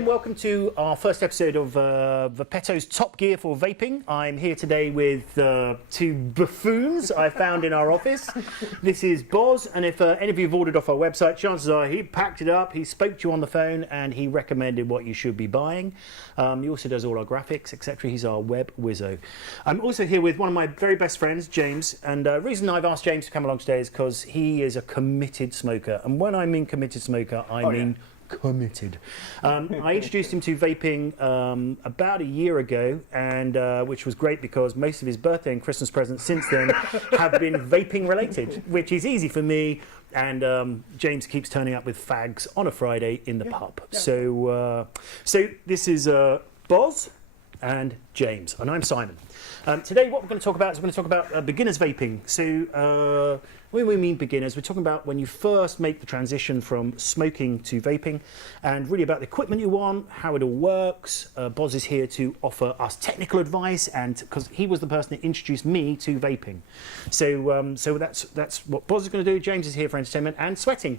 and welcome to our first episode of Vapetto's Top Gear for Vaping. I'm here today with two buffoons I found in our office. This is Boz, and if any of you have ordered off our website, chances are he packed it up, he spoke to you on the phone, and he recommended what you should be buying. He also does all our graphics, etc. He's our web wizzo. I'm also here with one of my very best friends, James, and the reason I've asked James to come along today is because he is a committed smoker, and when I mean committed smoker, I mean committed. I introduced him to vaping about a year ago, and which was great because most of his birthday and Christmas presents since then have been vaping related, which is easy for me. And James keeps turning up with fags on a Friday in the pub. Yeah. So this is Boz and James, and I'm Simon. Today what we're going to talk about is beginners vaping. So when we mean beginners, we're talking about when you first make the transition from smoking to vaping, and really about the equipment you want, how it all works. Boz is here to offer us technical advice, and because he was the person that introduced me to vaping. So that's what Boz is going to do. James is here for entertainment and sweating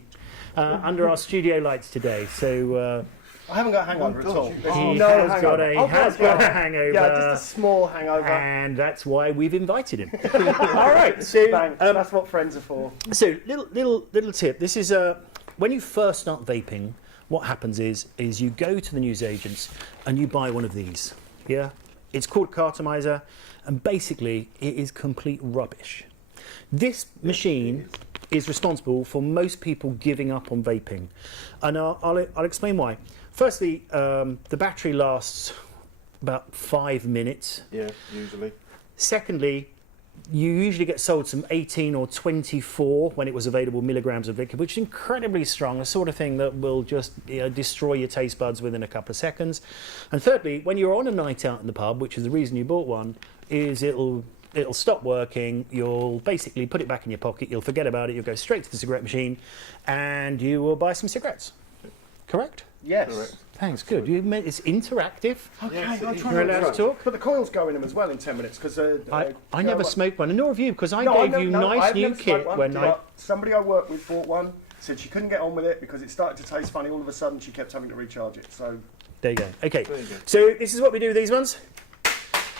under our studio lights today. So I haven't got a hangover at all. He has got a hangover. Yeah, just a small hangover. And that's why we've invited him. All right, so that's what friends are for. So little tip. This is when you first start vaping, what happens is you go to the newsagents and you buy one of these. Yeah, it's called Cartomizer, and basically it is complete rubbish. This machine is responsible for most people giving up on vaping, and I'll explain why. Firstly, the battery lasts about 5 minutes. Yeah, usually. Secondly, you usually get sold some 18 or 24 when it was available milligrams of liquid, which is incredibly strong, the sort of thing that will just destroy your taste buds within a couple of seconds. And thirdly, when you're on a night out in the pub, which is the reason you bought one, is it'll stop working, you'll basically put it back in your pocket, you'll forget about it, you'll go straight to the cigarette machine, and you will buy some cigarettes. Correct? Yes. Correct. Thanks, good. It's interactive. Okay, Yes, I'll try You're allowed to talk. But the coils go in them as well in 10 minutes because I never smoked one, and nor have you, because I gave you nice new kit when somebody I work with bought one, said she couldn't get on with it because it started to taste funny. All of a sudden, she kept having to recharge it. So there you go. Okay, there you go. So this is what we do with these ones.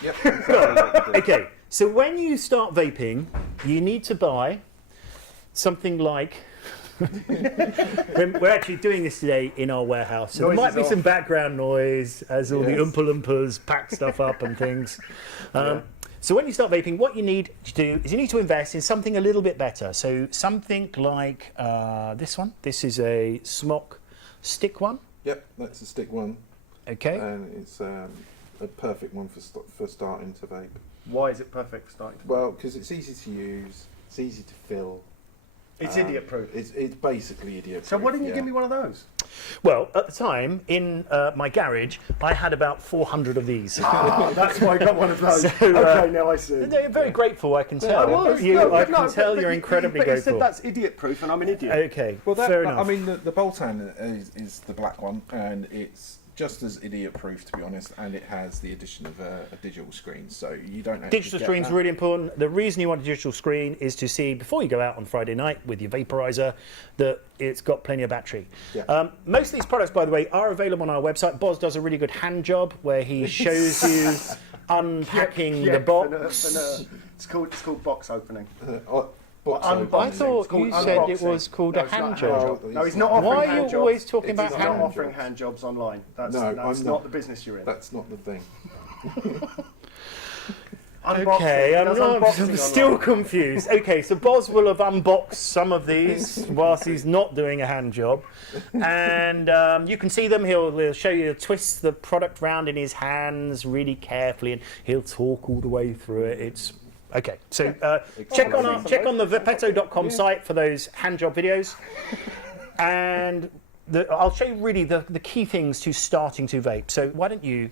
Yep. Exactly. Okay, so when you start vaping, you need to buy something like. We're actually doing this today in our warehouse, so there might be some background noise as all the Oompa Loompas pack stuff up and things. So when you start vaping, what you need to do is you need to invest in something a little bit better. So something like this one. This is a Smock stick one. Yep, that's a stick one. Okay. And it's a perfect one for starting to vape. why is it perfect for starting to vape? Well, because it's easy to use, it's easy to fill. It's idiot proof. It's basically idiot proof. So why didn't you give me one of those? Well, at the time, in my garage, I had about 400 of these. That's why I got one of those. So, okay, now I see. They're very grateful, I can tell. I was. I can tell you're incredibly but grateful. You said that's idiot proof, and I'm an idiot. Okay, Well, fair enough. I mean, the bolt-on is the black one, and it's just as idiot-proof, to be honest, and it has the addition of a digital screen, so you don't actually Digital get screen's that. really important. The reason you want a digital screen is to see, before you go out on Friday night with your vaporizer, that it's got plenty of battery. Yeah. Most of these products, by the way, are available on our website. Boz does a really good hand job where he shows you unpacking the box. It's called box opening. Box I opening. I thought you said it unboxing. was called No, a it's not hand a job. No, he's not offering Why are hand you jobs. always talking He's about He's hand not jobs? offering hand jobs online. That's No, I'm not the business you're in. That's not the thing. Okay, I'm still confused. Okay, so Boz will have unboxed some of these whilst he's not doing a hand job, and you can see them. He'll show you, twist the product round in his hands really carefully, and he'll talk all the way through it. It's okay. So check on the Vapetto.com site for those hand job videos, and I'll show you really the key things to starting to vape. So why don't you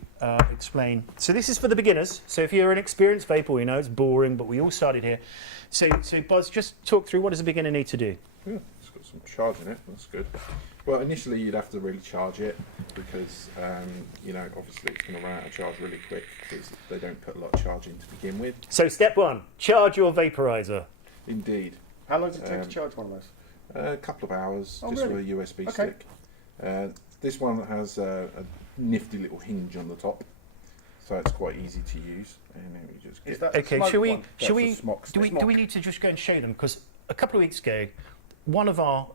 explain? So this is for the beginners. So if you're an experienced vaper, we know it's boring, but we all started here. So Boz, just talk through what does a beginner need to do? Yeah, it's got some charge in it. That's good. Well, initially you'd have to really charge it because obviously it's going to run out of charge really quick because they don't put a lot of charge in to begin with. So step one, charge your vaporizer. Indeed. How long does it take to charge one of those? A couple of hours, Oh, just really? with a USB Okay. stick. This one has a nifty little hinge on the top, so it's quite easy to use. And then we just Is get that Okay, smoke shall we? one? Shall That's we? a smock Do we? stick. Do we need to just go and show them? Because a couple of weeks ago, one of our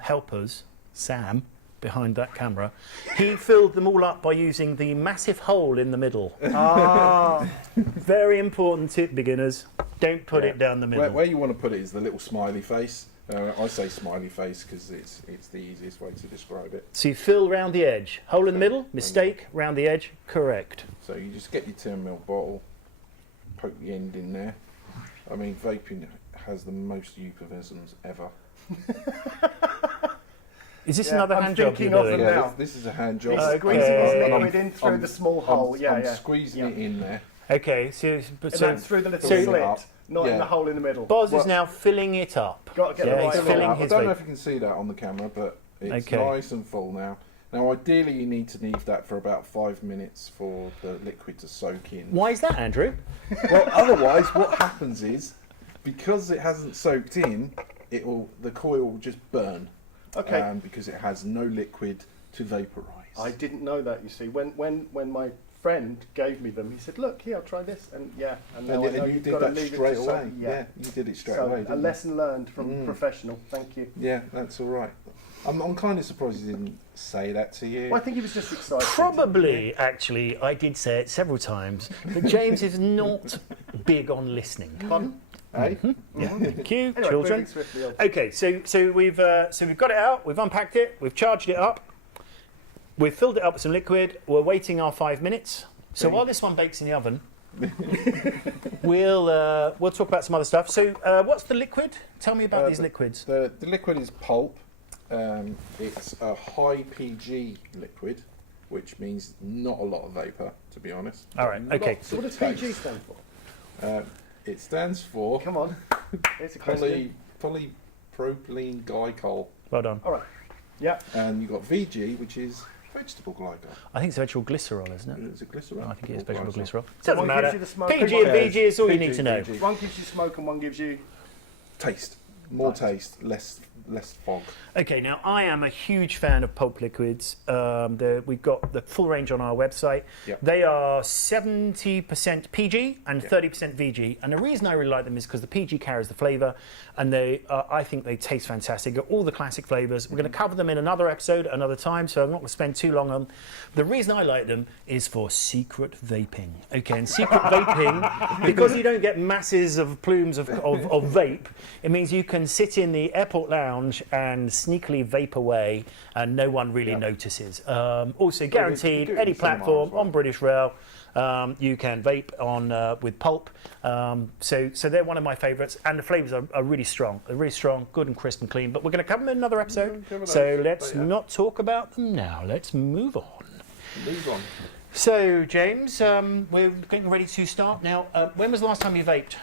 helpers, Sam, behind that camera, he filled them all up by using the massive hole in the middle. Ah, Very important tip, beginners. Don't put Yeah. it down the middle. Where you want to put it is the little smiley face. I say smiley face because it's the easiest way to describe it. So you fill round the edge. Hole in the middle, mistake. Round the edge, correct. So you just get your 10 ml bottle, poke the end in there. I mean, vaping has the most euphemisms ever. Is this Yeah, another I'm hand job thinking you're of doing? them now. This is a hand job. he's Okay. squeezing his And liquid in through the small hole. I'm Yeah. squeezing Yeah. it in there. Okay, so, And that's through the little so- slit, Up. not in Yeah. the hole in the middle. Boz Well- is now filling it up. Got to get the Yeah, right he's amount. filling I his don't know vape. if you can see that on the camera, but it's Okay. nice and full now. Now, ideally, you need to leave that for about 5 minutes for the liquid to soak in. Why is that, Andrew? Well, otherwise, what happens is, because it hasn't soaked in, the coil will just burn. Okay. Because it has no liquid to vaporise. I didn't know that. You see, when my friend gave me them, he said, "Look, here, I'll try this." And yeah, and now I know And you you've did got to that leave it straight to away. soak. Yeah, you did it straight So away. a Didn't you? lesson learned from professional. Thank you. Yeah, that's all right. I'm kind of surprised he didn't say that to you. Well, I think he was just excited. Probably, actually, I did say it several times, but James is not big on listening. Pardon? Eh? Yeah. Thank you, Anyway, children. moving swiftly on. Okay, so we've got it out, we've unpacked it, we've charged it up, we've filled it up with some liquid. We're waiting our 5 minutes. So while this one bakes in the oven, we'll talk about some other stuff. So what's the liquid? Tell me about these liquids. The liquid is pulp. It's a high PG liquid, which means not a lot of vapour, to be honest. All right, okay. Lots So of what does taste. PG stand for? It stands for Come on. It's a question. polypropylene glycol. Well done. All right. Yeah. And you've got VG, which is vegetable glycol. I think it's vegetable glycerol, isn't it? It's a glycerol. I think it is vegetable glycerol. So Doesn't one matter. gives you the smoke PG and and one- VG is all you PG, need to know. VG. One gives you smoke and one gives you. Taste. More Nice. taste, less fog. Okay, now I am a huge fan of pulp liquids. We've got the full range on our website. Yep. They are 70% PG and 30% VG. And the reason I really like them is because the PG carries the flavour, and I think they taste fantastic. Got all the classic flavours. We're going to cover them in another episode another time, so I'm not going to spend too long on them. The reason I like them is for secret vaping. Okay, and secret vaping, because you don't get masses of plumes of vape, it means you can sit in the airport lounge and sneakily vape away and no one really notices. Also guaranteed, do it in any the cinema platform as well. on British Rail, you can vape on with pulp. So they're one of my favourites, and the flavours are really strong. They're really strong, good and crisp and clean. But we're going to cover them in another episode. Cover So those, let's but yeah. not talk about them now. Let's move on. Move on. So James, we're getting ready to start now. When was the last time you vaped?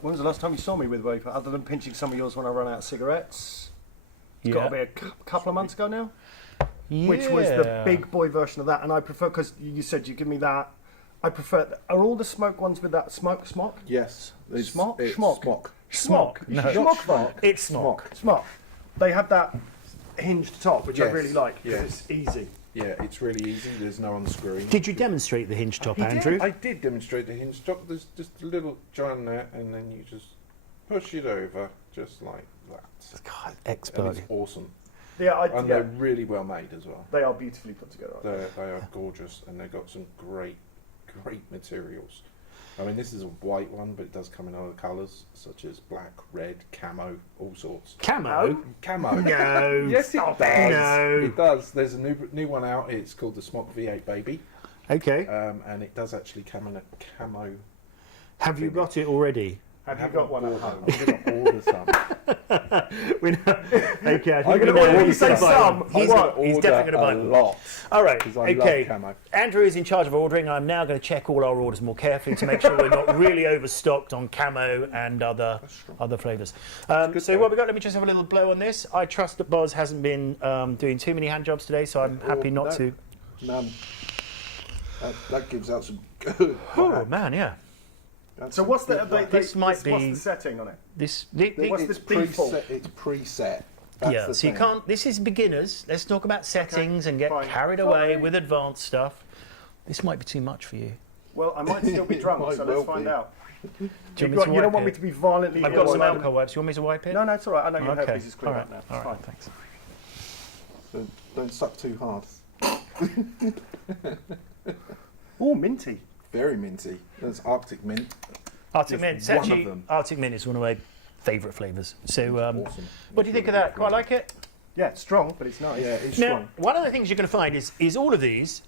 When was the last time you saw me with vapor? Other than pinching some of yours when I ran out of cigarettes. It's got to be a couple of months ago now. Which was the big boy version of that, and I prefer, because you said you give me that. I prefer. Are all the smoke ones with that smoke? Yes. Smock? It's Schmock. smock. Smock. No. Schmock phone. It's smock. Smock. They have that hinged top, which I Yes, really like because yes. it's easy. Yeah, it's really easy. There's no unscrewing. Did you demonstrate the hinge top, Andrew? I did demonstrate the hinge top. There's just a little joint there, and then you just push it over, just like that. God, And expert. it's awesome. Yeah, And they're really well made as well. they are beautifully put together. They are gorgeous, and they've got some great materials. I mean, this is a white one, but it does come in other colours, such as black, red, camo, all sorts. Camo? Camo. No. Yes, it Stop does. No. It does. There's a new one out. It's called the Smock V8 Baby, Okay. and it does actually come in a camo. Have you got it already? Have you got one at home? I'm going to order some. Okay, I I'm going to order. When you say some, He's what? definitely going to buy a one. lot. All right. 'Cause I Okay. love camo. Andrew is in charge of ordering. I'm now going to check all our orders more carefully to make sure we're not really overstocked on camo and other flavours. So though. what we got? Let me just have a little blow on this. I trust that Boz hasn't been doing too many hand jobs today, so I'm happy not no. to. None. That gives out some good. Oh man, yeah. That's So some what's the good whack. This might what's be the setting on it? this. What's It's this default? It's preset. Yeah, the so you thing. can't. This is beginners. Let's talk about settings and get fine. carried away with advanced stuff. This might be too much for you. Well, I might still be drunk, Might so well let's find be. out. Do You, you want me to don't wipe want me it? to be violently I've got ill. some alcohol wipes. You want me to wipe it? No, it's all right. I know your Okay. herpes is cleared All up now. It's All right. fine. Thanks. So don't suck too hard. Oh, minty. Very minty. That's Arctic mint. Arctic Just mint. It's one of actually, them. Arctic mint is one of my favourite flavours. So, Awesome. what do you think of that? Quite like it? Yeah, it's strong, but it's nice. Yeah, it's Now, strong. one of the things you're going to find is all of these.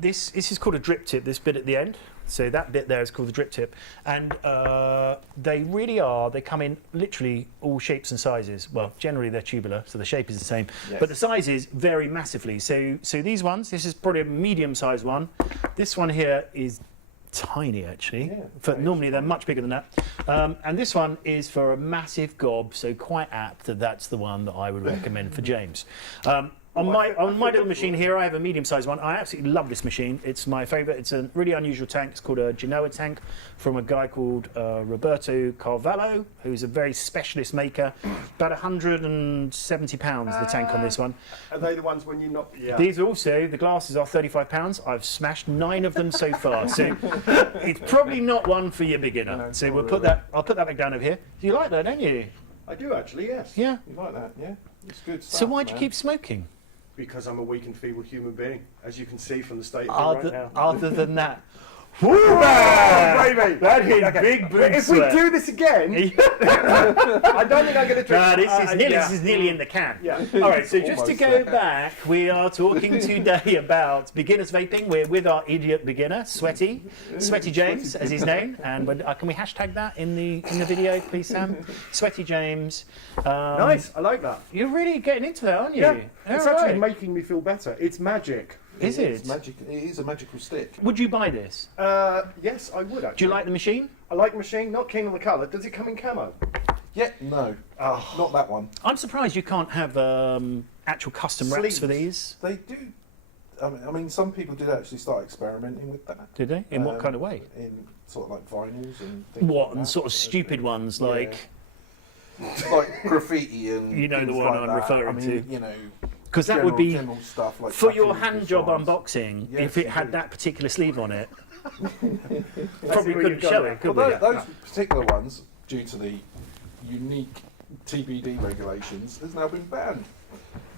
This is called a drip tip. This bit at the end. So that bit there is called the drip tip, and they really are. They come in literally all shapes and sizes. Well, generally they're tubular, so the shape is the same, Yes. but the sizes vary massively. So these ones, this is probably a medium-sized one. This one here is tiny actually. Yeah, But very normally they're small. much bigger than that. And this one is for a massive gob, so quite apt that that's the one that I would recommend for James. On my little machine here, I have a medium-sized one. I absolutely love this machine. It's my favourite. It's a really unusual tank. It's called a Genoa tank from a guy called Roberto Carvalho, who's a very specialist maker. About £170 the tank on this one. Are they the ones when you're not? Yeah. These also, the glasses are £35. I've smashed 9 of them so far. So it's probably not one for your beginner. No, So not we'll put really. that. I'll put that back down over here. You like that, don't you? I do actually. Yes. Yeah. You like that? Yeah, it's good stuff. So why'd you man. keep smoking? Because I'm a weak and feeble human being, as you can see from the state of it right now. Other than that. Baby! That is Okay. big But boob if sweat. we do this again, I don't think I'm going to drink. No, this yeah. is nearly in the can. Yeah. All right, so just to Almost go there. back, we are talking today about beginners vaping. We're with our idiot beginner, Sweaty James, as his name. And can we hashtag that in the video, please, Sam? Sweaty James. Nice, I like that. You're really getting into that, aren't you? Yeah, it's All actually right. making me feel better. It's magic. Is It's it? magic. It is a magical stick. Would you buy this? Yes, I would actually. Do you like the machine? I like machine, not keen on the colour. Does it come in camo? Yeah, no, not that one. I'm surprised you can't have actual custom wraps Sleeves. for these. They do. I mean, some people did actually start experimenting with that. Did they? In what Um, kind of way? In sort of like vinyls and things. What, like and that. sort of stupid ones like... like graffiti and You know the things one like I'm that. referring I mean, to. You know, Because that would be... general stuff like For your tattoo hand job designs. unboxing, Yes, if it had indeed. that particular sleeve on it, probably where couldn't you've gone show now. it, could Well, we? those particular ones, due to the unique TBD regulations, has now been banned.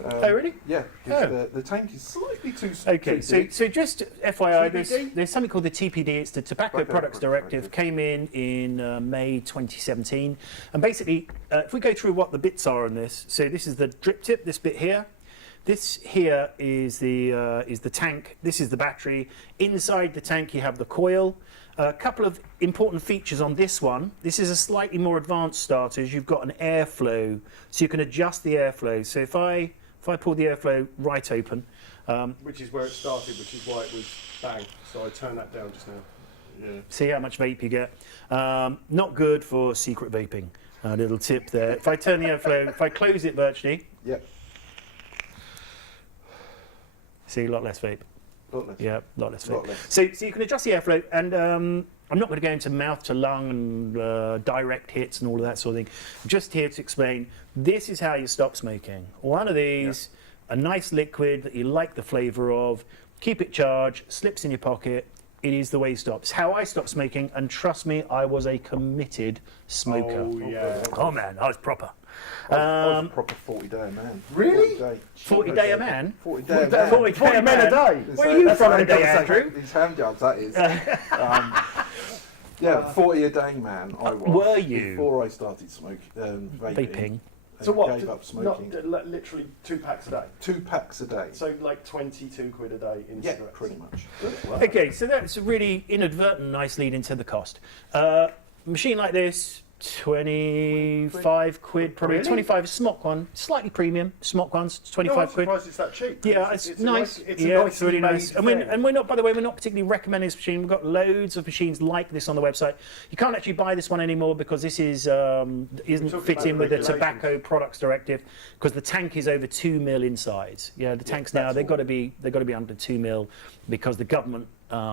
Oh, really? Yeah, 'cause Oh. the tank is slightly too Okay, too so, big. so just FYI, TBD? there's something called the TPD. It's the Tobacco Tobacco Products Products Directive. Directive. Came in May 2017, and basically, if we go through what the bits are on this, so this is the drip tip. This bit here. This here is the tank. This is the battery. Inside the tank, you have the coil. A couple of important features on this one. This is a slightly more advanced starter. You've got an airflow, so you can adjust the airflow. So if I pull the airflow right open, Which is where it started, which is why it was bang. So I turned that down just now. Yeah. see how much vape you get. Not good for secret vaping. A little tip there. If I turn the airflow, if I close it virtually, Yep. see a lot less vape. Lot less. Yeah, a lot less vape. Lot less. So you can adjust the airflow, and I'm not going to go into mouth to lung and direct hits and all of that sort of thing. I'm just here to explain, this is how you stop smoking. One of these, a nice liquid that you like the flavour of, keep it charged, slips in your pocket. It is the way you stop. It's how I stopped smoking, and trust me, I was a committed smoker. Oh, yeah. Oh man, I was proper. I was a proper 40-day man. Really? 40-day a man? 40-day man. 40 men a day. Where are you That's from what today, I'm saying. Andrew? These hand jobs, that is. Yeah, 40-a-day man I was. Were you? Before I started vaping. Vaping. So what? Gave up Not smoking. literally 2 packs a day. 2 packs a day. So like 22 quid a day in Yeah, cigarettes. pretty much. Okay, so that's a really inadvertent nice lead into the cost. Machine like this, 25 quid, probably. Really? 25 is smock one, slightly premium. Smock ones, No, 25 I'm quid. surprised it's that cheap. Yeah, it's a nice. It's Yeah, a it's really nice. nicely And made we're not, by the way, we're not particularly recommending this machine. We've got loads of machines like this on the website. You can't actually buy this one anymore because this is isn't talking fit about in with the regulations. Tobacco Products Directive, because the tank is over 2 mil in size. Yeah, the tanks now that's they've got to be under 2 mil because the government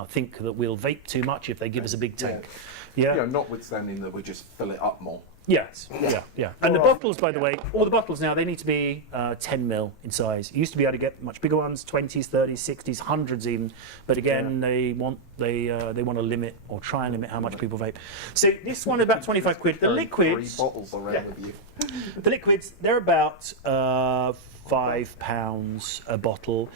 think that we'll vape too much if they give us a big tank. Yeah. You know, notwithstanding that we just fill it up more. Yes, yeah. And the bottles, by the way, all the bottles now, they need to be 10 mil in size. You used to be able to get much bigger ones, 20s, 30s, 60s, 100s even. But again, they want to limit or try and limit how much people vape. So this one is about 25 quid. The liquids, 3 bottles around with you. the liquids, they're about £5 a bottle.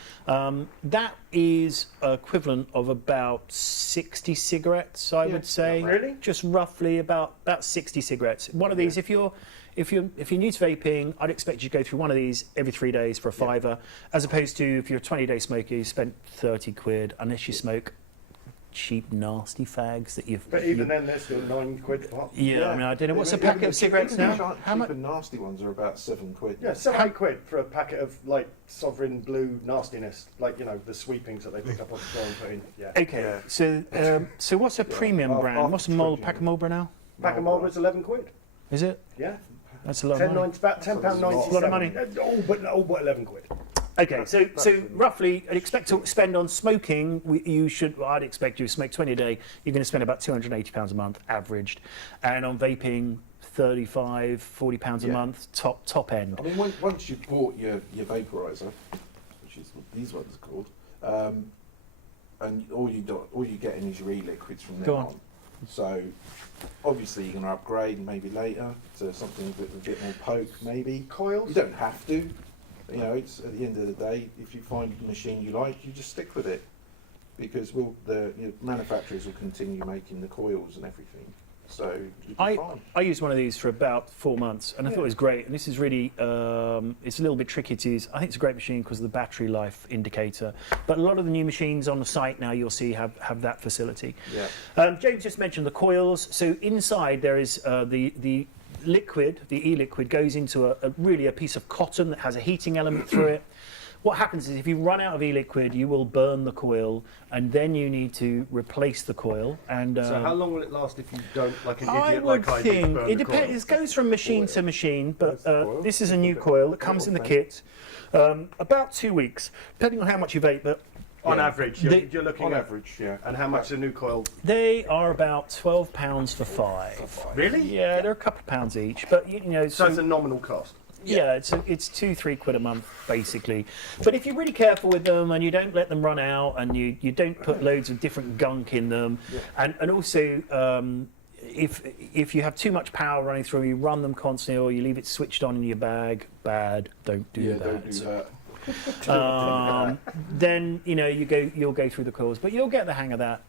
That is equivalent of about 60 cigarettes, I would say. Really? Just roughly about 60 cigarettes. One of these, if you're new to vaping, I'd expect you to go through one of these every 3 days for a fiver, as opposed to if you're a 20-day smoker, you spent 30 quid, unless you smoke cheap, nasty fags that you've... But even then, they're still 9 quid a pop. Yeah, I mean, I don't know. What's a packet of cigarettes now? How much? The nasty ones are about 7 quid. Yeah, 7 quid for a packet of, like, Sovereign Blue nastiness. Like, you know, the sweepings that they pick up off the floor and put in. Yeah. Okay, so what's a premium brand? What's a pack of Marlboro now? Pack of Marlboro's 11 quid. Is it? Yeah. That's a lot of money. About £10.97. A lot of money. All but 11 quid. Okay, so roughly, I'd expect to spend on smoking. I'd expect you to smoke 20 a day. You're going to spend about £280 a month, averaged, and on vaping, £35–40 a month, top end. I mean, once you've bought your vaporizer, which is what these ones are called, and all you're getting is your e-liquids from there on. So obviously you're going to upgrade maybe later to something with a bit more poke, maybe. Coils? You don't have to. You know, it's at the end of the day, if you find a machine you like, you just stick with it, because the manufacturers will continue making the coils and everything. So you'll be fine. I used one of these for about 4 months, and I thought it was great. And this is really, it's a little bit tricky to use. I think it's a great machine because of the battery life indicator. But a lot of the new machines on the site now, you'll see have that facility. Yeah. James just mentioned the coils. So inside there is the liquid, the e-liquid goes into really a piece of cotton that has a heating element through it. What happens is if you run out of e-liquid, you will burn the coil, and then you need to replace the coil. And so how long will it last if you don't, like an I idiot would like I do, think burn it the coil? depends. It goes from machine to machine, but this is a new coil that comes in the kit. About 2 weeks, depending on how much you vape. But on average, you're looking on at average, yeah. And how much is a new coil? they are about £12 for 5. Really? Yeah, they're a couple of pounds each, but you know. So it's a nominal cost. Yeah, it's 2–3 quid a month basically. But if you're really careful with them and you don't let them run out and you don't put loads of different gunk in them, and also if you have too much power running through, you run them constantly or you leave it switched on in your bag. Bad. Don't do that. Don't do that. Then you'll go through the coils, but you'll get the hang of that.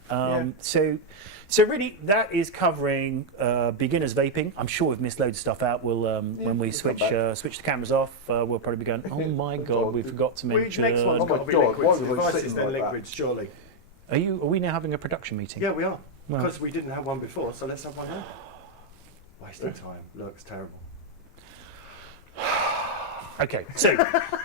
So really, that is covering beginners vaping. I'm sure we've missed loads of stuff out. We'll when we switch the cameras off, we'll probably be going, oh my god, we forgot to mention. Next one's got to be liquids. Devices, then liquids, surely. Are we now having a production meeting? Yeah, we are. Because we didn't have one before, so let's have one now. Wasting time. Looks terrible. Okay, so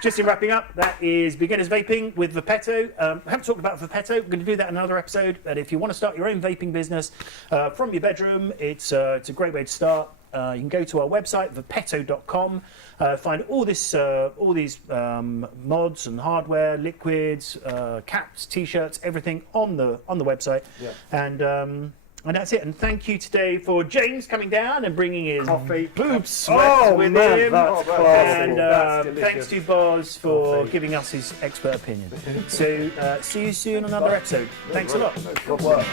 just in wrapping up, that is beginners vaping with Vapetto. I haven't talked about Vapetto. We're going to do that in another episode. But if you want to start your own vaping business from your bedroom, it's a great way to start. You can go to our website, vapetto.com, find all these mods and hardware, liquids, caps, t-shirts, everything on the website. Yeah. And that's it. And thank you today for James coming down and bringing his coffee, boob sweats with him. That's And thanks to Boz for giving us his expert opinion. So see you soon on another episode. Thanks a lot. Good work.